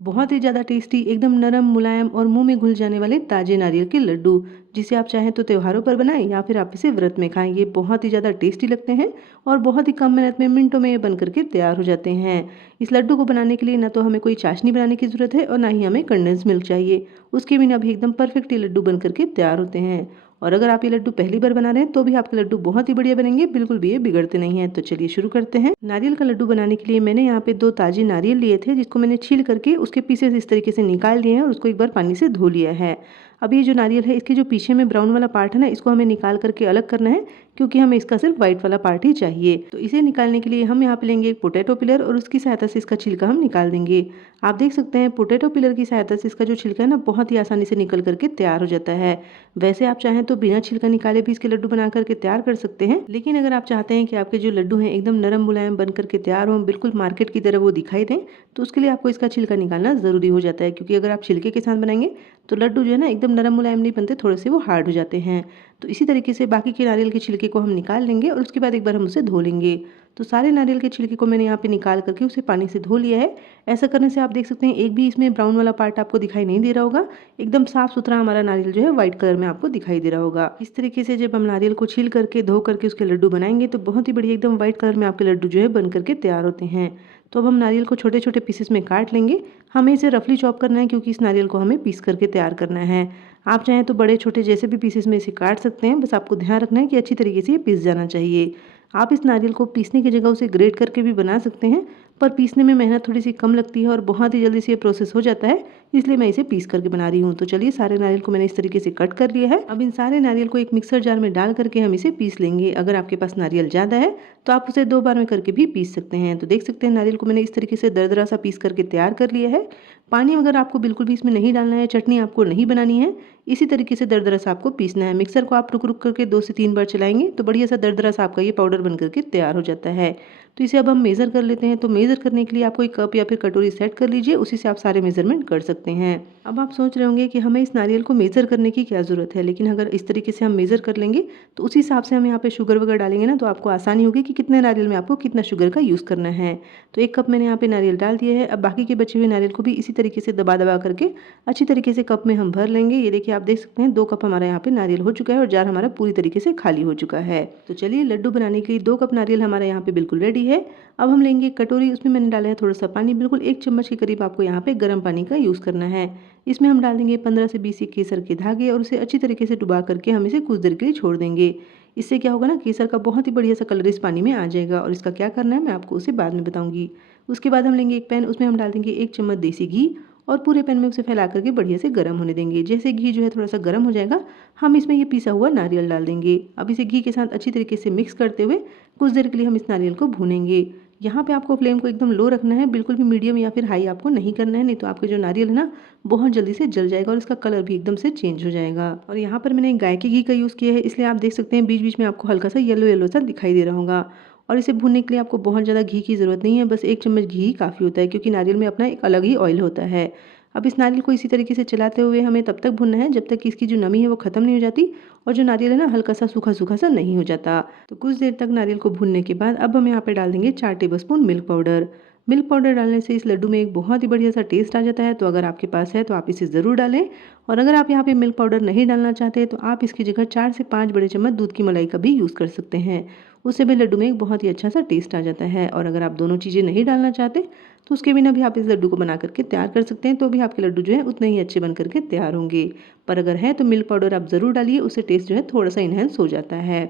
बहुत ही ज़्यादा टेस्टी, एकदम नरम, मुलायम और मुँह में घुल जाने वाले ताज़े नारियल के लड्डू, जिसे आप चाहें तो त्योहारों पर बनाएँ या फिर आप इसे व्रत में खाएँ। ये बहुत ही ज़्यादा टेस्टी लगते हैं और बहुत ही कम मिनट में, मिनटों में ये बन कर के तैयार हो जाते हैं। इस लड्डू को बनाने के लिए ना तो हमें कोई चाशनी बनाने की ज़रूरत है और ना ही हमें कंडेंस मिल्क चाहिए। उसके बिना भी एकदम परफेक्ट ये लड्डू बन कर के तैयार होते हैं। और अगर आप ये लड्डू पहली बार बना रहे हैं तो भी आपके लड्डू बहुत ही बढ़िया बनेंगे, बिल्कुल भी ये बिगड़ते नहीं हैं। तो चलिए शुरू करते हैं। नारियल का लड्डू बनाने के लिए मैंने यहाँ पे 2 ताजे नारियल लिए थे, जिसको मैंने छील करके उसके पीसेस इस तरीके से निकाल लिए हैं और उसको एक बार पानी से धो लिया है। अब ये जो नारियल है, इसके जो पीछे में ब्राउन वाला पार्ट है ना, इसको हमें निकाल करके अलग करना है, क्योंकि हमें इसका सिर्फ व्हाइट वाला पार्ट ही चाहिए। तो इसे निकालने के लिए हम यहाँ पे लेंगे एक पोटैटो पिलर और उसकी सहायता से इसका छिलका हम निकाल देंगे। आप देख सकते हैं पोटैटो पिलर की सहायता से इसका जो छिलका है ना, बहुत ही आसानी से निकल करके तैयार हो जाता है। वैसे आप चाहें तो बिना छिलका निकाले भी इसके लड्डू बना करके तैयार कर सकते हैं, लेकिन अगर आप चाहते हैं कि आपके जो लड्डू हैं एकदम नरम मुलायम बन करके तैयार हों, बिल्कुल मार्केट की तरह वो दिखाई दें, तो उसके लिए आपको इसका छिलका निकालना ज़रूरी हो जाता है। क्योंकि अगर आप छिलके के साथ बनाएंगे तो लड्डू जो है ना एकदम नरम मुलायम नहीं बनते, थोड़े से वो हार्ड हो जाते हैं। तो इसी तरीके से बाकी के नारियल के छिलके को हम निकाल लेंगे और उसके बाद एक बार हम उसे धो लेंगे। तो सारे नारियल के छिलके को मैंने यहाँ पे निकाल करके उसे पानी से धो लिया है। ऐसा करने से आप देख सकते हैं एक भी इसमें ब्राउन वाला पार्ट आपको दिखाई नहीं दे रहा होगा। एकदम साफ सुथरा हमारा नारियल जो है व्हाइट कलर में आपको दिखाई दे रहा होगा। इस तरीके से जब हम नारियल को छील करके धो करके उसके लड्डू बनाएंगे तो बहुत ही बढ़िया एकदम व्हाइट कलर में आपके लड्डू जो है बन करके तैयार होते हैं। तो अब हम नारियल को छोटे छोटे पीसेस में काट लेंगे। हमें इसे रफली चॉप करना है, क्योंकि इस नारियल को हमें पीस करके तैयार करना है। आप चाहें तो बड़े छोटे जैसे भी पीसेस में इसे काट सकते हैं, बस आपको ध्यान रखना है कि अच्छी तरीके से ये पीस जाना चाहिए। आप इस नारियल को पीसने की जगह उसे ग्रेट करके भी बना सकते हैं, पर पीसने में मेहनत थोड़ी सी कम लगती है और बहुत ही जल्दी से ये प्रोसेस हो जाता है, इसलिए मैं इसे पीस करके बना रही हूँ। तो चलिए सारे नारियल को मैंने इस तरीके से कट कर लिया है। अब इन सारे नारियल को एक मिक्सर जार में डाल करके हम इसे पीस लेंगे। अगर आपके पास नारियल ज़्यादा है तो आप उसे 2 बार में करके भी पीस सकते हैं। तो देख सकते हैं नारियल को मैंने इस तरीके से दरदरा सा पीस करके तैयार कर लिया है। पानी अगर आपको बिल्कुल भी इसमें नहीं डालना है, चटनी आपको नहीं बनानी है, इसी तरीके से दरदरा सा आपको पीसना है। मिक्सर को आप रुक रुक करके 2 से 3 बार चलाएंगे तो बढ़िया सा दरदरा सा आपका ये पाउडर बन करके तैयार हो जाता है। तो इसे अब हम मेज़र कर लेते हैं। तो मेज़र करने के लिए आप कोई कप या फिर कटोरी सेट कर लीजिए, उसी से आप सारे मेज़रमेंट कर सकते हैं। अब आप सोच रहे होंगे कि हमें इस नारियल को मेज़र करने की क्या ज़रूरत है, लेकिन अगर इस तरीके से हम मेज़र कर लेंगे तो उसी हिसाब से हम यहाँ पे शुगर वगैरह डालेंगे ना, तो आपको आसानी होगी कि कितने नारियल में आपको कितना शुगर का यूज़ करना है। तो 1 कप मैंने यहाँ पे नारियल डाल दिया है। अब बाकी के बचे हुए नारियल को भी इसी तरीके से दबा दबा करके अच्छी तरीके से कप में हम भर लेंगे। ये देखिए आप देख सकते हैं 2 कप हमारा यहाँ पे नारियल हो चुका है और जार हमारा पूरी तरीके से खाली हो चुका है। तो चलिए लड्डू बनाने के लिए 2 कप नारियल हमारा यहाँ पे बिल्कुल रेडी है। अब हम लेंगे एक कटोरी, उसमें मैंने डाला है थोड़ा सा पानी, बिल्कुल 1 चम्मच के करीब आपको यहाँ पे गर्म पानी का यूज़ करना है। इसमें हम डाल देंगे 15 से 20 केसर के धागे और उसे अच्छी तरीके से डुबा करके हम इसे कुछ देर के लिए छोड़ देंगे। इससे क्या होगा ना, केसर का बहुत ही बढ़िया सा कलर इस पानी में आ जाएगा और इसका क्या करना है मैं आपको उसे बाद में बताऊंगी। उसके बाद हम लेंगे एक पैन, उसमें हम डाल देंगे 1 चम्मच देसी घी और पूरे पैन में उसे फैला करके बढ़िया से गर्म होने देंगे। जैसे घी जो है थोड़ा सा गर्म हो जाएगा, हम इसमें ये पिसा हुआ नारियल डाल देंगे। अब इसे घी के साथ अच्छी तरीके से मिक्स करते हुए कुछ देर के लिए हम इस नारियल को भूनेंगे। यहाँ पे आपको फ्लेम को एकदम लो रखना है, बिल्कुल भी मीडियम या फिर हाई आपको नहीं करना है, नहीं तो आपके जो नारियल है ना बहुत जल्दी से जल जाएगा और इसका कलर भी एकदम से चेंज हो जाएगा। और यहाँ पर मैंने गाय के घी का यूज़ किया है, इसलिए आप देख सकते हैं बीच बीच में आपको हल्का सा येलो येलो सा दिखाई दे रहा होगा। और इसे भूनने के लिए आपको बहुत ज़्यादा घी की ज़रूरत नहीं है, बस 1 चम्मच घी ही काफ़ी होता है, क्योंकि नारियल में अपना एक अलग ही ऑयल होता है। अब इस नारियल को इसी तरीके से चलाते हुए हमें तब तक भूनना है जब तक कि इसकी जो नमी है वो ख़त्म नहीं हो जाती और जो नारियल है ना हल्का सा सूखा सूखा सा नहीं हो जाता। तो कुछ देर तक नारियल को भूनने के बाद अब हम यहाँ पे डाल देंगे 4 tablespoon milk powder. Milk powder डालने से इस लड्डू में एक बहुत ही बढ़िया सा टेस्ट आ जाता है, तो अगर आपके पास है तो आप इसे ज़रूर डालें। और अगर आप यहाँ पे मिल्क पाउडर नहीं डालना चाहते तो आप इसकी जगह 4 से 5 बड़े चम्मच दूध की मलाई का भी यूज़ कर सकते हैं। उससे भी लड्डू में एक बहुत ही अच्छा सा टेस्ट आ जाता है। और अगर आप दोनों चीज़ें नहीं डालना चाहते तो उसके बिना भी आप इस लड्डू को बना करके तैयार कर सकते हैं, तो भी आपके लड्डू जो है उतने ही अच्छे बन करके तैयार होंगे। पर अगर है तो मिल्क पाउडर आप ज़रूर डालिए, उससे टेस्ट जो है थोड़ा सा इन्हेंस हो जाता है।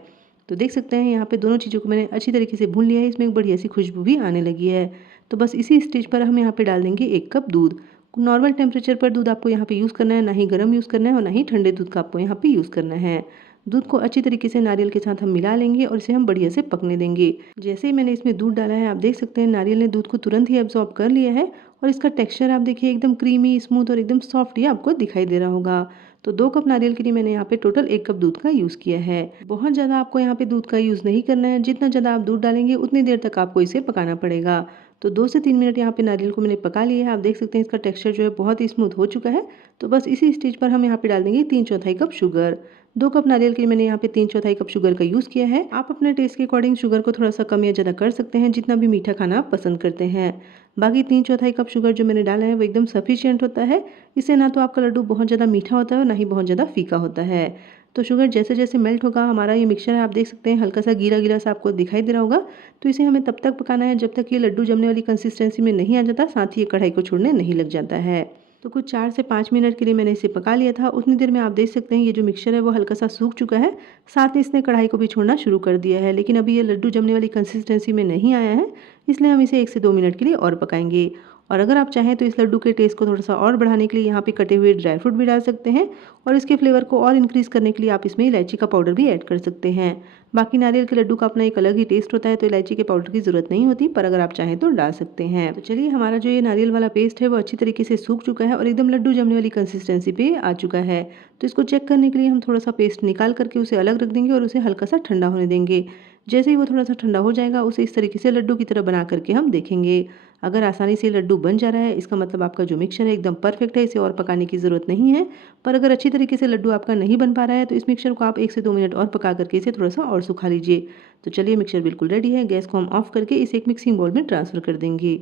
तो देख सकते हैं यहाँ पे दोनों चीज़ों को मैंने अच्छी तरीके से भून लिया है, इसमें एक बढ़िया सी खुशबू भी आने लगी है। तो बस इसी स्टेज पर हम यहाँ पे डाल देंगे 1 कप दूध। नॉर्मल टेम्परेचर पर दूध आपको यहाँ पे यूज़ करना है, ना ही गर्म यूज़ करना है और ना ही ठंडे दूध का आपको यहाँ पे यूज़ करना है। दूध को अच्छी तरीके से नारियल के साथ हम मिला लेंगे और इसे हम बढ़िया से पकने देंगे। जैसे ही मैंने इसमें दूध डाला है आप देख सकते हैं नारियल ने दूध को तुरंत ही एब्जॉर्ब कर लिया है और इसका टेक्सचर आप देखिए एकदम क्रीमी स्मूथ और एकदम सॉफ्ट ही आपको दिखाई दे रहा होगा। तो 2 कप नारियल के लिए मैंने यहाँ पे टोटल 1 कप दूध का यूज़ किया है। बहुत ज़्यादा आपको यहाँ पे दूध का यूज़ नहीं करना है, जितना ज़्यादा आप दूध डालेंगे उतनी देर तक आपको इसे पकाना पड़ेगा। तो 2 से 3 मिनट यहाँ पे नारियल को मैंने पका लिया है। आप देख सकते हैं इसका टेक्सचर जो है बहुत ही स्मूथ हो चुका है। तो बस इसी स्टेज पर हम यहाँ पे डाल देंगे 3/4 कप शुगर। 2 कप नारियल के लिए मैंने यहाँ पे 3/4 कप शुगर का यूज़ किया है। आप अपने टेस्ट के अकॉर्डिंग शुगर को थोड़ा सा कम या ज़्यादा कर सकते हैं, जितना भी मीठा खाना आप पसंद करते हैं। बाकी 3/4 कप शुगर जो मैंने डाला है वो एकदम सफिशिएंट होता है। इससे ना तो आपका लड्डू बहुत ज़्यादा मीठा होता है और ना ही बहुत ज़्यादा फीका होता है। तो शुगर जैसे जैसे मेल्ट होगा हमारा ये मिक्सचर है, आप देख सकते हैं हल्का सा गीला गीला सा आपको दिखाई दे रहा होगा। तो इसे हमें तब तक पकाना है जब तक ये लड्डू जमने वाली कंसिस्टेंसी में नहीं आ जाता, साथ ही ये कढ़ाई को छोड़ने नहीं लग जाता है। तो कुछ 4 से 5 मिनट के लिए मैंने इसे पका लिया था। उतनी देर में आप देख सकते हैं ये जो मिक्सचर है वो हल्का सा सूख चुका है, साथ ही इसने कढ़ाई को भी छोड़ना शुरू कर दिया है। लेकिन अभी ये लड्डू जमने वाली कंसिस्टेंसी में नहीं आया है, इसलिए हम इसे 1 से 2 मिनट के लिए और पकाएंगे। और अगर आप चाहें तो इस लड्डू के टेस्ट को थोड़ा-सा और बढ़ाने के लिए यहाँ पे कटे हुए ड्राई फ्रूट भी डाल सकते हैं और इसके फ्लेवर को और इंक्रीज़ करने के लिए आप इसमें इलायची का पाउडर भी ऐड कर सकते हैं। बाकी नारियल के लड्डू का अपना एक अलग ही टेस्ट होता है, तो इलायची के पाउडर की ज़रूरत नहीं होती, पर अगर आप चाहें तो डाल सकते हैं। तो चलिए, हमारा जो ये नारियल वाला पेस्ट है वो अच्छी तरीके से सूख चुका है और एकदम लड्डू जमने वाली कंसिस्टेंसी पे आ चुका है। तो इसको चेक करने के लिए हम थोड़ा-सा पेस्ट निकाल करके उसे अलग रख देंगे और उसे हल्का सा ठंडा होने देंगे। जैसे ही वो थोड़ा-सा ठंडा हो जाएगा, उसे इस तरीके से लड्डू की तरह बना करके हम देखेंगे। अगर आसानी से लड्डू बन जा रहा है, इसका मतलब आपका जो मिक्सचर है एकदम परफेक्ट है, इसे और पकाने की ज़रूरत नहीं है। पर अगर अच्छी तरीके से लड्डू आपका नहीं बन पा रहा है, तो इस मिक्सचर को आप 1 से 2 मिनट और पका करके इसे थोड़ा-सा और सुखा लीजिए। तो चलिए, मिक्सचर बिल्कुल रेडी है। गैस को हम ऑफ करके इसे एक मिक्सिंग बाउल में ट्रांसफ़र कर देंगे।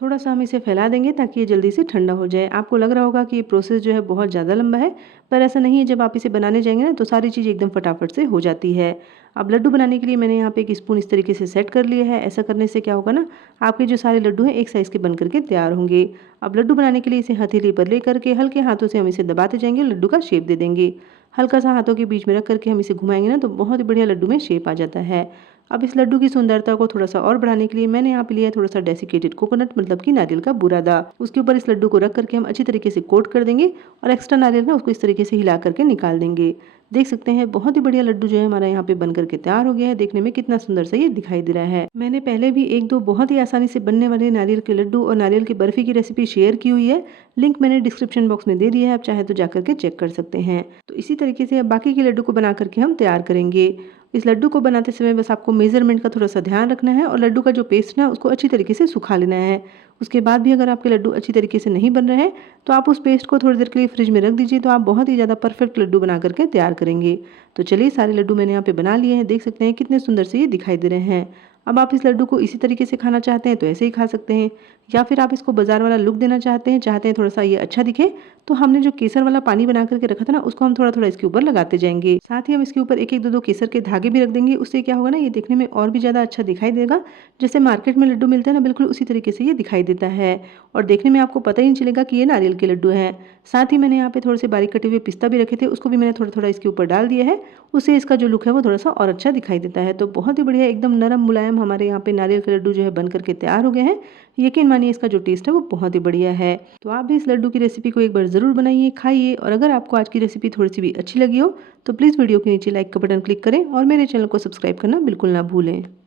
थोड़ा-सा हम इसे फैला देंगे ताकि ये जल्दी से ठंडा हो जाए। आपको लग रहा होगा कि ये प्रोसेस जो है बहुत ज़्यादा लंबा है, पर ऐसा नहीं है। जब आप इसे बनाने जाएँगे ना, तो सारी चीज़ एकदम फटाफट से हो जाती है। अब लड्डू बनाने के लिए मैंने यहाँ पे एक स्पून इस तरीके से सेट कर लिया है। ऐसा करने से क्या होगा ना, आपके जो सारे लड्डू हैं एक साइज़ के बन कर के तैयार होंगे। अब लड्डू बनाने के लिए इसे हथेली पर लेकर के हल्के हाथों से हम इसे दबाते जाएँगे, लड्डू का शेप दे देंगे। हल्का-सा हाथों के बीच में रख करके हम इसे घुमाएँगे ना, तो बहुत ही बढ़िया लड्डू में शेप आ जाता है। अब इस लड्डू की सुंदरता को थोड़ा-सा और बढ़ाने के लिए मैंने यहाँ पे लिया है थोड़ा-सा डेसिकेटेड कोकोनट, मतलब कि नारियल का बुरादा। उसके ऊपर इस लड्डू को रख करके हम अच्छी तरीके से कोट कर देंगे और एक्स्ट्रा नारियल ना उसको इस तरीके से हिला करके निकाल देंगे। देख सकते हैं बहुत ही बढ़िया लड्डू जो है हमारा यहाँ पे बन करके तैयार हो गया है। देखने में कितना सुंदर सा ये दिखाई दे रहा है। मैंने पहले भी 1-2 बहुत ही आसानी से बनने वाले नारियल के लड्डू और नारियल की बर्फी की रेसिपी शेयर की हुई है। लिंक मैंने डिस्क्रिप्शन बॉक्स में दे दिया है, आप चाहे तो जाकर के चेक कर सकते हैं। तो इसी तरीके से अब बाकी के लड्डू को बना करके हम तैयार करेंगे। इस लड्डू को बनाते समय बस आपको मेज़रमेंट का थोड़ा-सा ध्यान रखना है और लड्डू का जो पेस्ट है उसको अच्छी तरीके से सुखा लेना है। उसके बाद भी अगर आपके लड्डू अच्छी तरीके से नहीं बन रहे हैं, तो आप उस पेस्ट को थोड़ी देर के लिए फ्रिज में रख दीजिए, तो आप बहुत ही ज़्यादा परफेक्ट लड्डू बना करके तैयार करेंगे। तो चलिए, सारे लड्डू मैंने यहाँ पे बना लिए हैं। देख सकते हैं कितने सुंदर से ये दिखाई दे रहे हैं। अब आप इस लड्डू को इसी तरीके से खाना चाहते हैं तो ऐसे ही खा सकते हैं, या फिर आप इसको बाज़ार वाला लुक देना चाहते हैं थोड़ा-सा ये अच्छा दिखे, तो हमने जो केसर वाला पानी बना करके रखा था ना, उसको हम थोड़ा-थोड़ा इसके ऊपर लगाते जाएँगे। साथ ही हम इसके ऊपर 1-1, 2-2 केसर के धागे भी रख देंगे। उससे क्या होगा ना, ये देखने में और भी ज़्यादा अच्छा दिखाई देगा। जैसे मार्केट में लड्डू मिलते हैं ना, बिल्कुल उसी तरीके से ये दिखाई देता है और देखने में आपको पता ही नहीं चलेगा कि ये नारियल के लड्डू हैं। साथ ही मैंने यहाँ पे थोड़े से बारीक कटे हुए पिस्ता भी रखे थे, उसको भी मैंने थोड़ा-थोड़ा इसके ऊपर डाल दिया है। उससे इसका जो लुक है वो थोड़ा-सा और अच्छा दिखाई देता है। तो बहुत ही बढ़िया, एकदम नरम मुलायम हमारे यहाँ पे नारियल के लड्डू जो है बन करके तैयार हो गए हैं। यकीन मानिए, इसका जो टेस्ट है वो बहुत ही बढ़िया है। तो आप भी इस लड्डू की रेसिपी को एक बार ज़रूर बनाइए, खाइए और अगर आपको आज की रेसिपी थोड़ी-सी भी अच्छी लगी हो, तो प्लीज़ वीडियो के नीचे लाइक का बटन क्लिक करें और मेरे चैनल को सब्सक्राइब करना बिल्कुल ना भूलें।